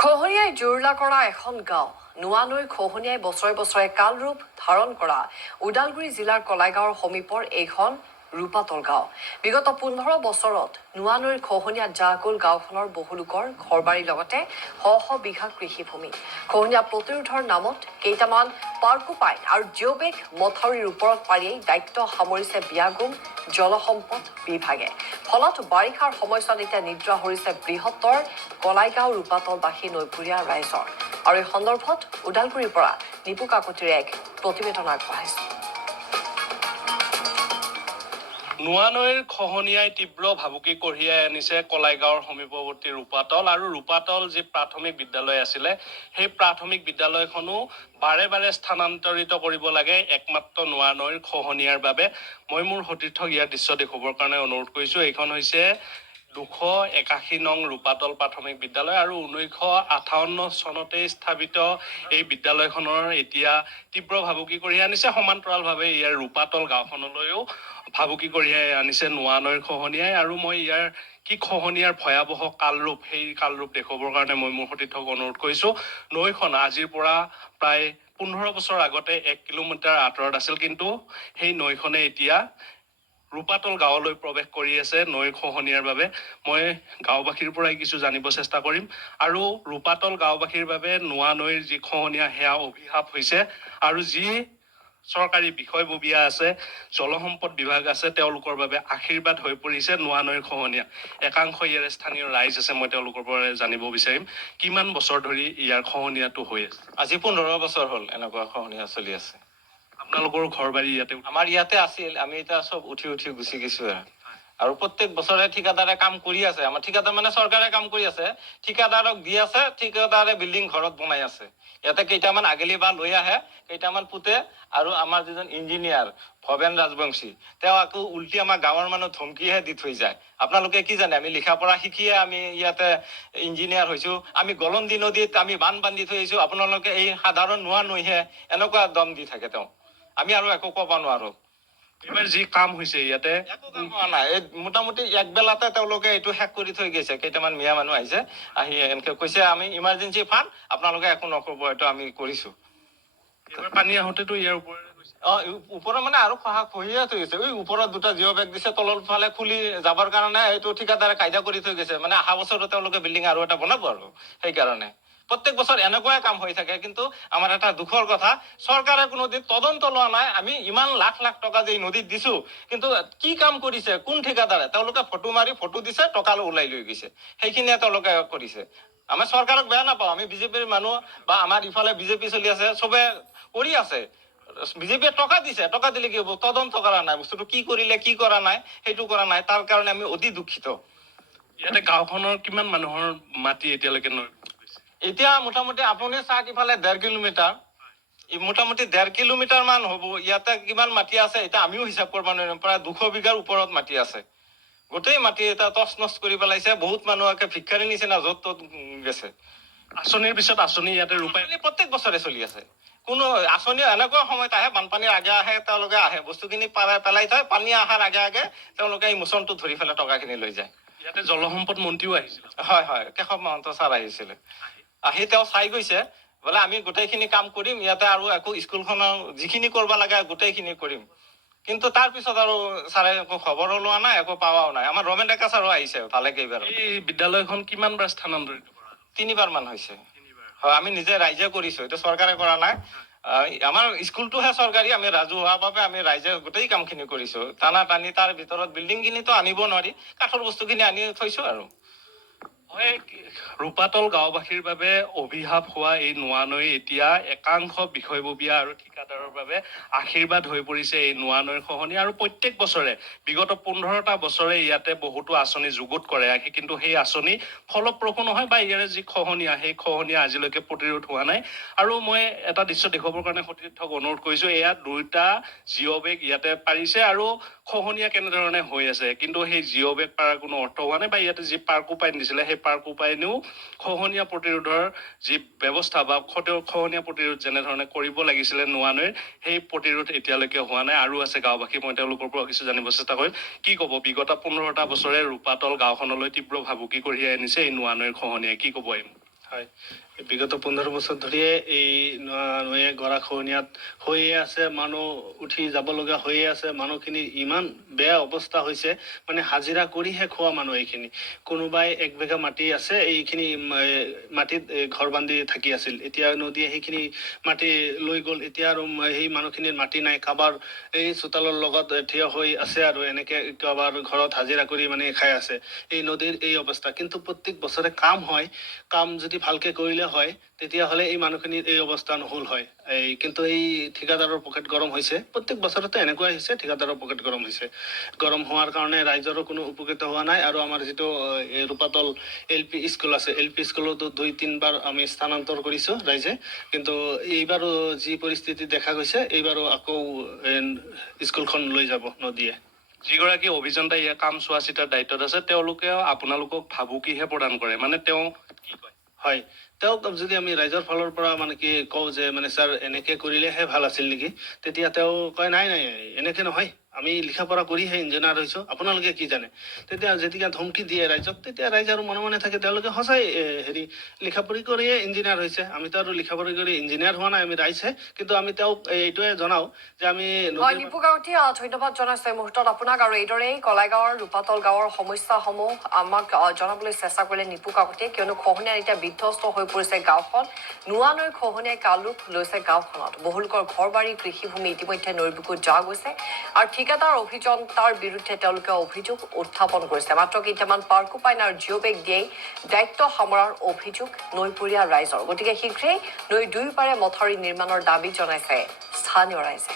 খহনীয়াই জুৰুলা কৰা এখন গাঁও নোৱানৈৰ খহনীয়াই বছৰে বছৰে কালৰূপ ধাৰণ কৰা ওদালগুৰি জিলাৰ কলাইগাঁৱৰ সমীপৰ এইখন ৰূপাতল গাঁও। বিগত 15 বছৰত নোৱানৈৰ খহনীয়াত জাহ গ'ল গাঁওখনৰ বহু লোকৰ ঘৰবাৰীৰ লগতে শ শ বিঘা কৃষিভূমি। খহনীয়া প্ৰতিৰোধৰ নামত কেইটামান পাৰ্কোপাইন আৰু জিঅ'বেগ মথাউৰিৰ ওপৰত পাৰিয়েই দায়িত্ব সামৰিছে বিয়াগুম জলসম্পদ বিভাগে। ফলত বাৰিষাৰ সময়ছোৱাত এতিয়া নিদ্ৰা হৰিছে বৃহত্তৰ কলাইগাঁও ৰূপাতলবাসী নৈপুৰীয়া ৰাইজৰ। আৰু এই সন্দৰ্ভত ওদালগুৰিৰ পৰা নিপু কাকতিৰ এক প্ৰতিবেদন আগবঢ়াইছে। নোৱানৈৰ খহনীয়াই তীব্ৰ ভাবুকি কঢ়িয়াই আনিছে কলাইগাঁৱৰ সমীপৱৰ্তী ৰূপাতল আৰু ৰূপাতল যি প্ৰাথমিক বিদ্যালয় আছিলে সেই প্ৰাথমিক বিদ্যালয়খনো বাৰে বাৰে স্থানান্তৰিত কৰিব লাগে একমাত্ৰ নোৱানৈৰ খহনীয়াৰ বাবে। মই মোৰ সতীৰ্থক ইয়াৰ দৃশ্য দেখুৱাবৰ কাৰণে অনুৰোধ কৰিছোঁ। এইখন হৈছে 281 নং ৰূপাতল প্ৰাথমিক বিদ্যালয় আৰু 1958 চনতেই স্থাপিত এই বিদ্যালয়খনৰ এতিয়া তীব্ৰ ভাবুকি কঢ়িয়াই আনিছে। সমান্তৰালভাৱে ইয়াৰ ৰূপাতল গাঁওখনলৈও ভাবুকি কঢ়িয়াই আনিছে নোৱানৈৰ খহনীয়াই। আৰু মই ইয়াৰ কি খহনীয়াৰ ভয়াৱহ কালৰূপ সেই কালৰূপ দেখুৱাবৰ কাৰণে মই মোৰ সতীৰ্থক অনুৰোধ কৰিছোঁ। নৈখন আজিৰ পৰা প্ৰায় 15 বছৰ আগতে 1 কিলোমিটাৰ আঁতৰত আছিল, কিন্তু সেই নৈখনে এতিয়া ৰূপাতল গাঁৱলৈ প্ৰৱেশ কৰি আছে নৈৰ খহনীয়াৰ বাবে। মই গাঁওবাসীৰ পৰাই কিছু জানিব চেষ্টা কৰিম। আৰু ৰূপাতল গাঁওবাসীৰ বাবে নোৱানৈৰ যি খহনীয়া সেয়া অভিশাপ হৈছে। আৰু যি চৰকাৰী বিষয়ববীয়া আছে, জলসম্পদ বিভাগ আছে, তেওঁলোকৰ বাবে আশীৰ্বাদ হৈ পৰিছে নোৱানৈৰ খহনীয়া। একাংশ ইয়াৰে স্থানীয় ৰাইজ আছে, মই তেওঁলোকৰ পৰা জানিব বিচাৰিম কিমান বছৰ ধৰি ইয়াৰ খহনীয়াটো হৈ আছে। আজি 15 বছৰ হ'ল এনেকুৱা খহনীয়া চলি আছে। আপোনালোকৰ ঘৰ বাৰী ইয়াতে? আমাৰ ইয়াতে আছিল, আমি এতিয়া চব উঠি গুচি গৈছো। আৰু প্ৰত্যেক বছৰে ঠিকাদাৰে কাম কৰি আছে। আমাৰ ঠিকাদাৰ মানে চৰকাৰে কাম কৰি আছে, ঠিকাদাৰক দি আছে, ঠিকাদাৰে বিল্ডিং ঘৰত বনাই আছে। ইয়াতে কেইটামান আগেলি বা লৈ আহে, কেইটামান পুতে। আৰু আমাৰ যিজন ইঞ্জিনিয়াৰ ভৱেন ৰাজবংশী, তেওঁ আকৌ উল্টি আমাৰ গাঁৱৰ মানুহ ধমকিহে দি থৈ যায়। আপোনালোকে কি জানে, আমি লিখা পঢ়া শিকিয়ে আমি ইয়াতে ইঞ্জিনিয়াৰ হৈছো। আমি গলন্দী নদীত আমি বান্ধ বান্ধি থৈ আহিছো, আপোনালোকে এই সাধাৰণ নোৱানৈহে, এনেকুৱা দম দি থাকে তেওঁ। আমি আৰু একো ক'ব নোৱাৰো। এইবাৰ যি কাম হৈছে ইয়াতে একো কাম হোৱা নাই। এই মোটামুটি একবেলাতে তেওঁলোকে এইটো শেষ কৰি থৈ গৈছে। কেইটামান মিয়া মানুহ আহিছে, আহি এনেকে কৈছে আমি ইমাৰ্জেঞ্চি ফাণ্ড, আপোনালোকে একো নকৰিব, এইটো আমি কৰিছো। এইবাৰ পানী আহোঁতেতো ইয়াৰ ওপৰে ওপৰত মানে আৰু খহিয়ে থৈ গৈছে। ওপৰত দুটা জিঅ' বেগ দিছে, তলৰ ফালে খুলি যাবৰ কাৰণে এইটো ঠিকাদাৰে কায়দা কৰি থৈ গৈছে। মানে অহা বছৰত তেওঁলোকে বিল্ডিং আৰু এটা বনাব আৰু সেইকাৰণে। প্ৰত্যেক বছৰ এনেকুৱাই কাম হৈ থাকে। কিন্তু আমাৰ এটা দুখৰ কথা, চৰকাৰে কোনোদিন তদন্ত লোৱা নাই। আমি ইমান লাখ লাখ টকা যে নদীত দিছো, কিন্তু কি কাম কৰিছে, কোন ঠিকাদাৰে, তেওঁলোকে ফটো মাৰি ফটো দিছে, টকা ওলাই লৈ গৈছে। সেইখিনিয়ে তেওঁলোকে কৰিছে। আমাৰ চৰকাৰক বেয়া নাপাওঁ, আমি বিজেপিৰ মানুহ, বা আমাৰ ইফালে বিজেপি চলি আছে, চবে কৰি আছে। বিজেপিয়ে টকা দিছে, টকা দিলে কি হ'ব, তদন্ত কৰা নাই। বস্তুটো কি কৰিলে, কি কৰা নাই, সেইটো কৰা নাই। তাৰ কাৰণে আমি অতি দুখিত। ইয়াতে গাঁওখনৰ কিমান মানুহৰ মাটি এতিয়ালৈকে নৈ? এতিয়া মোটামুটি আপুনি চাওক, ইফালে 1.5 কিলোমিটাৰ, মোটামুটি 1.5 কিলোমিটাৰ মান হ'ব। ইয়াতে কিমান মাটি আছে এতিয়া আমিও হিচাপ কৰিব নোৱাৰিম। প্ৰায় 200 বিঘাৰ ওপৰত মাটি আছে। গোটেই মাটি এটা তছ নছ কৰি পেলাইছে। বহুত মানুহকে ভিক্ষাৰী নিচিনা য'ত ত'ত গেছে। আঁচনিৰ পিছত আঁচনি ইয়াতে ৰূপায়ণ প্ৰত্যেক বছৰে চলি আছে। কোনো আঁচনি এনেকুৱা সময়ত আহে, বানপানীৰ আগে আহে তেওঁলোকে আহে, বস্তুখিনি পেলাই থয়, পানী অহাৰ আগে আগে তেওঁলোকে এই মোচনটো ধৰি পেলাই টকাখিনি লৈ যায়। ইয়াতে জলসম্পদ মন্ত্ৰীও আহিছিল। হয়, কেশৱ মহন্ত ছাৰ আহিছিলে। আহি তেওঁ চাই গৈছে, বোলে আমি গোটেইখিনি কাম কৰিম ইয়াতে, আৰু একো স্কুলখনৰ যিখিনি কৰিব লাগে গোটেইখিনি কৰিম। কিন্তু তাৰ পিছত আৰু ছাৰে একো খবৰো লোৱা নাই, একো পাৱাও নাই। আমাৰ ৰমেন ডেকা ছাৰো আহিছে ভালে কেইবাৰ। এই বিদ্যালয়খন কিমান বাৰ স্থানান্তৰিত কৰা? 3 বাৰ মান হৈছে। হয়, আমি নিজে ৰাইজে কৰিছো, এইটো চৰকাৰে কৰা নাই। আমাৰ স্কুলটোহে চৰকাৰী, আমি ৰাজহুৱা ভাৱে আমি ৰাইজে গোটেই কামখিনি কৰিছো। টানা টানি তাৰ ভিতৰত বিল্ডিংখিনিতো আনিব নোৱাৰি, কাঠৰ বস্তুখিনি আনি থৈছো আৰু। হয়, ৰূপাতল গাঁওবাসীৰ বাবে অভিশাপ হোৱা এই নোৱানৈ এতিয়া একাংশ বিষয়ববীয়া আৰু ঠিকাদাৰৰ বাবে আশীৰ্বাদ হৈ পৰিছে এই নোৱানৈৰ খহনীয়া। আৰু প্ৰত্যেক বছৰে বিগত 15টা বছৰে ইয়াতে বহুতো আঁচনি যুগুত কৰে, কিন্তু সেই আঁচনি ফলপ্ৰসূ নহয়, বা ইয়াৰে যি খহনীয়া সেই খহনীয়া আজিলৈকে প্ৰতিৰোধ হোৱা নাই। আৰু মই এটা দৃশ্য দেখুৱাবৰ কাৰণে সতীৰ্থক অনুৰোধ কৰিছো। এয়া 2টা জিঅ' বেগ ইয়াতে পাৰিছে, আৰু খহনীয়া কেনেধৰণে হৈ আছে, কিন্তু সেই জিঅ' বেগ পাৰাৰ কোনো অৰ্থ হোৱা নাই। বা ইয়াতে যি পাৰ্কোপাইন দিছিলে, সেই পাৰ্কোপাইনেও খহনীয়া প্ৰতিৰোধৰ যি ব্যৱস্থা বা খহনীয়া প্ৰতিৰোধ যেনেধৰণে কৰিব লাগিছিলে নোৱানৈৰ, সেই প্ৰতিৰোধ এতিয়ালৈকে হোৱা নাই। আৰু আছে গাঁওবাসী, মই তেওঁলোকৰ পৰা কিছু জানিব চেষ্টা কৰিম। কি ক'ব, বিগত 15টা বছৰে ৰূপাতল গাঁওখনলৈ তীব্ৰ ভাবুকি কঢ়িয়াই আনিছে এই নোৱানৈৰ খহনীয়াই, কি ক'ব? হয়, বিগত 15 বছৰ ধৰিয়ে এই নৈয়ে গৰাখহনীয়াত হৈয়ে আছে, মানুহ উঠি যাব লগা হৈয়ে আছে। মানুহখিনিৰ ইমান বেয়া অৱস্থা হৈছে, মানে হাজিৰা কৰিহে খোৱা মানুহ এইখিনি। কোনোবাই 1 বিঘা মাটি আছে, এইখিনি মাটিত ঘৰ বান্ধি থাকি আছিল। এতিয়া নদীয়ে সেইখিনি মাটি লৈ গ'ল। এতিয়া আৰু সেই মানুহখিনিৰ মাটি নাই, কাৰোবাৰ এই চোতালৰ লগত থিয় হৈ আছে আৰু এনেকে কাৰোবাৰ ঘৰত হাজিৰা কৰি মানে খাই আছে। এই নদীৰ এই অৱস্থা। কিন্তু প্ৰত্যেক বছৰে কাম হয়, কাম যদি ভালকে কৰিলে হয় তেতিয়াহ'লে এই মানুহখিনিৰ এই অৱস্থা নহ'ল হয়। কিন্তু এই ঠিকাদাৰৰ পকেট গৰম হৈছে। প্ৰত্যেক বছৰতে এনেকুৱাই হৈছে, ঠিকাদাৰৰ পকেট গৰম হৈছে। গৰম হোৱাৰ কাৰণে ৰাইজৰো কোনো উপকৃত হোৱা নাই। আৰু আমাৰ যিটো ৰূপাতল LP স্কুল আছে, LP স্কুলতো 2-3 বাৰ আমি স্থানান্তৰ কৰিছোঁ ৰাইজে। কিন্তু এইবাৰো যি পৰিস্থিতি দেখা গৈছে, এইবাৰো আকৌ স্কুলখন লৈ যাব নদীয়ে। যিগৰাকী অভিযন্তা ইয়াৰ কাম চোৱা চিতাৰ দায়িত্বত আছে, তেওঁলোকেও আপোনালোকক ভাবুকিহে প্ৰদান কৰে, মানে তেওঁ কি কয়? হয়, তেওঁক যদি আমি ৰাইজৰ ফালৰ পৰা মানে কি কওঁ যে মানে ছাৰ এনেকে কৰিলেহে ভাল আছিল নেকি, তেতিয়া তেওঁ কয় নাই নাই এনেকে নহয়, আমি লিখা পঢ়া কৰিহে ইঞ্জিনিয়াৰ হৈছোঁ, আপোনালোকে কি জানে। তেতিয়া যেতিয়া ধমকি দিয়ে ৰাইজক, তেতিয়া ৰাইজ আৰু মনে মনে থাকে। তেওঁলোকে সঁচাই লিখা পঢ়ি কৰিয়ে ইঞ্জিনিয়াৰ হৈছে। আমিতো আৰু লিখা পঢ়ি কৰি ইঞ্জিনিয়াৰ হোৱা নাই, আমি ৰাইজহে। কিন্তু আমি তেওঁক এইটোৱে জনাওঁ যে আমি হয়, নিপু কাকতি, ধন্যবাদ জনাইছো এই মুহূৰ্তত আপোনাক। আৰু এইদৰেই কলাইগাঁৱৰ ৰূপাতল গাঁৱৰ সমস্যাসমূহ আমাক জনাবলৈ চেষ্টা কৰিলে নিপু কাকতিয়ে, কিয়নো খহনীয়াত এতিয়া বিধ্বস্ত হৈ পৰিছে গাঁওখন। নোৱা নৈ খহনীয়াই কালৰূপ লৈছে গাঁওখনত। বহুলোকৰ ঘৰ বাৰী, কৃষিভূমি ইতিমধ্যে নৈৰ বুকুত যোৱা গৈছে। আৰু ঠিকাদাৰ অভিযন্তাৰ বিৰুদ্ধে তেওঁলোকে অভিযোগ উত্থাপন কৰিছে। মাত্ৰ কেইটামান পাৰ্কোপাইন আৰু জিঅ' বেগ দিয়েই দায়িত্ব সামৰাৰ অভিযোগ নৈপৰীয়া ৰাইজৰ। গতিকে শীঘ্ৰেই নৈৰ দুয়োপাৰে মথাউৰি নিৰ্মাণৰ দাবী জনাইছে স্থানীয় ৰাইজে।